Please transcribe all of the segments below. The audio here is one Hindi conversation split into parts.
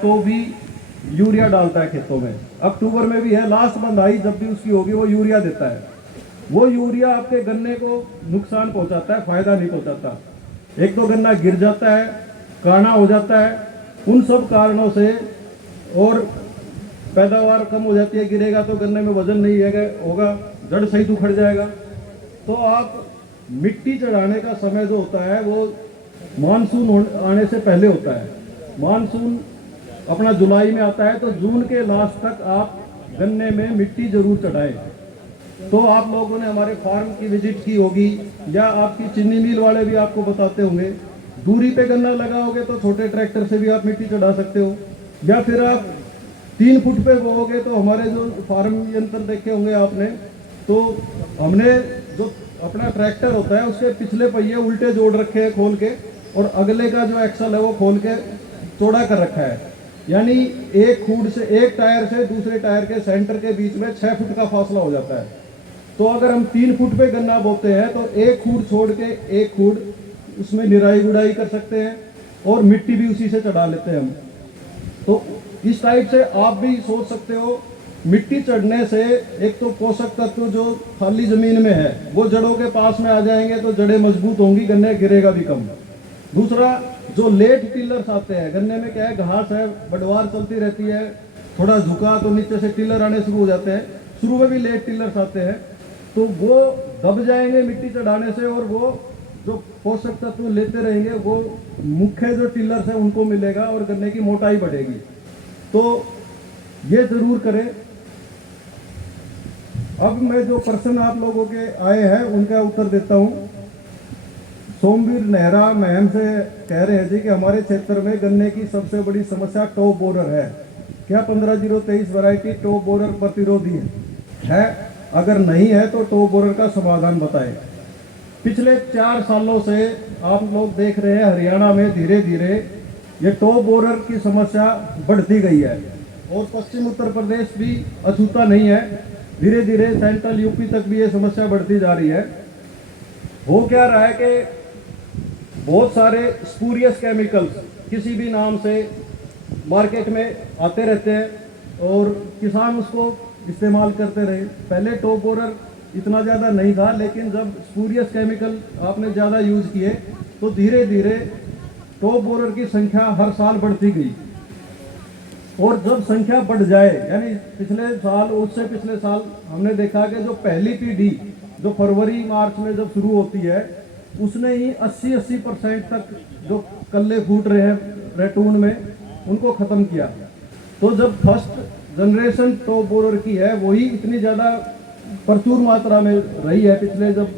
तो भी यूरिया डालता है खेतों में। अक्टूबर में भी है, लास्ट बंधाई जब भी उसकी होगी वो यूरिया देता है। वो यूरिया आपके गन्ने को नुकसान पहुंचाता है, फायदा नहीं पहुंचाता। एक तो गन्ना गिर जाता है, काना हो जाता है, उन सब कारणों से, और पैदावार कम हो जाती है। गिरेगा तो गन्ने में वजन नहीं होगा, जड़ सहित उखड़ जाएगा। तो आप मिट्टी चढ़ाने का समय जो होता है वो मानसून आने से पहले होता है। मानसून अपना जुलाई में आता है, तो जून के लास्ट तक आप गन्ने में मिट्टी जरूर चढ़ाएं। तो आप लोगों ने हमारे फार्म की विजिट की होगी, या आपकी चीनी मिल वाले भी आपको बताते होंगे। दूरी पे गन्ना लगाओगे तो छोटे ट्रैक्टर से भी आप मिट्टी चढ़ा सकते हो, या फिर आप 3 फुट पे बोओगे तो हमारे जो फार्म यंत्र देखे होंगे आपने, तो हमने जो अपना ट्रैक्टर होता है उसके पिछले पहिए उल्टे जोड़ रखे हैं खोल के, और अगले का जो एक्सल है वो खोल के चौड़ा कर रखा है। यानी एक खूड से, एक टायर से दूसरे टायर के सेंटर के बीच में 6 फुट का फासला हो जाता है। तो अगर हम 3 फुट पे गन्ना बोते हैं तो एक खूड छोड़ के एक खूड उसमें निराई गुड़ाई कर सकते हैं, और मिट्टी भी उसी से चढ़ा लेते हैं हम। तो इस टाइप से आप भी सोच सकते हो। मिट्टी चढ़ने से एक तो पोषक तत्व जो खाली जमीन में है वो जड़ों के पास में आ जाएंगे, तो जड़ें मजबूत होंगी, गन्ने गिरेगा भी कम। दूसरा, जो लेट टिलर्स आते हैं, गन्ने में क्या है, घास है, बढ़वार चलती रहती है, थोड़ा झुका तो नीचे से टिलर आने शुरू हो जाते हैं। शुरू में भी लेट टिलर्स आते हैं, तो वो दब जाएंगे मिट्टी चढ़ाने से, और वो जो पोषक तत्व लेते रहेंगे वो मुख्य जो टिलर्स है उनको मिलेगा, और गन्ने की मोटाई बढ़ेगी। तो ये जरूर करें। अब मैं जो प्रश्न आप लोगों के आए हैं उनका उत्तर देता हूँ। सोमवीर नेहरा महम से कह रहे हैं जी कि हमारे क्षेत्र में गन्ने की सबसे बड़ी समस्या टॉप बोरर है। क्या 15023 वैरायटी टॉप बोरर प्रतिरोधी है? अगर नहीं है तो टॉप बोरर का समाधान बताएं। पिछले 4 सालों से आप लोग देख रहे हैं हरियाणा में धीरे धीरे ये टॉप बोरर की समस्या बढ़ती गई है, और पश्चिम उत्तर प्रदेश भी अछूता नहीं है। धीरे धीरे सेंट्रल यूपी तक भी ये समस्या बढ़ती जा रही है। हो क्या रहा है कि बहुत सारे स्पूरियस केमिकल्स किसी भी नाम से मार्केट में आते रहते हैं, और किसान उसको इस्तेमाल करते रहे। पहले टॉप बोरर इतना ज़्यादा नहीं था, लेकिन जब स्पूरियस केमिकल आपने ज़्यादा यूज़ किए तो धीरे धीरे टॉप बोरर की संख्या हर साल बढ़ती गई। और जब संख्या बढ़ जाए, यानी पिछले साल, उससे पिछले साल हमने देखा कि जो पहली पीढ़ी जो फरवरी मार्च में जब शुरू होती है, उसने ही 80% तक जो कल्ले फूट रहे हैं रेटून में, उनको ख़त्म किया। तो जब फर्स्ट जनरेशन टॉप बोरर की है वही इतनी ज़्यादा प्रचुर मात्रा में रही है, पिछले जब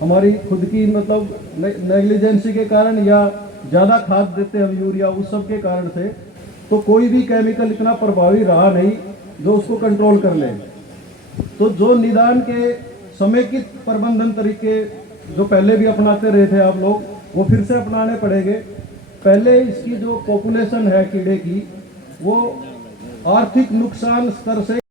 हमारी खुद की मतलब नेग्लिजेंसी के कारण, या ज़्यादा खाद देते हम यूरिया, उस सब के कारण से, तो कोई भी केमिकल इतना प्रभावी रहा नहीं जो उसको कंट्रोल कर ले। तो जो निदान के समेकित प्रबंधन तरीके जो पहले भी अपनाते रहे थे आप लोग, वो फिर से अपनाने पड़ेंगे। पहले इसकी जो पॉपुलेशन है कीड़े की, वो आर्थिक नुकसान स्तर से